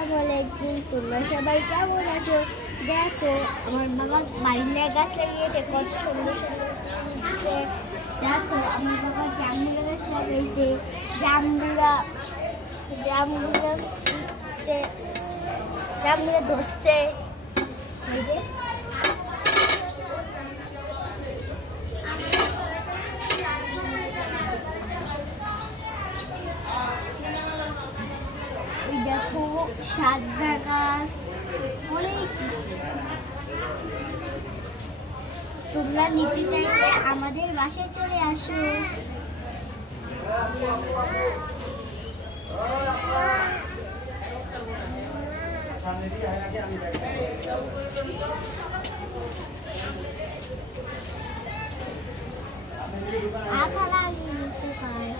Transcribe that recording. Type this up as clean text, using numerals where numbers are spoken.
আসসালামাইকুম, তোমরা সবাই কেমন আছো? দেখো আমার বাবা মাইনা গাছ লাগিয়েছে, কত সুন্দর সুন্দর। দেখো আমার বাবা জামরুল গাছ লাগাইছে, জামরুলা জামরুলা জামরুলা ধরছে। দেখো সাদা গাছ, অনেক কিছু। তোমরা নিতে চাইলে আমাদের বাসায় চলে আসো। আপনারা নিতে পারেন।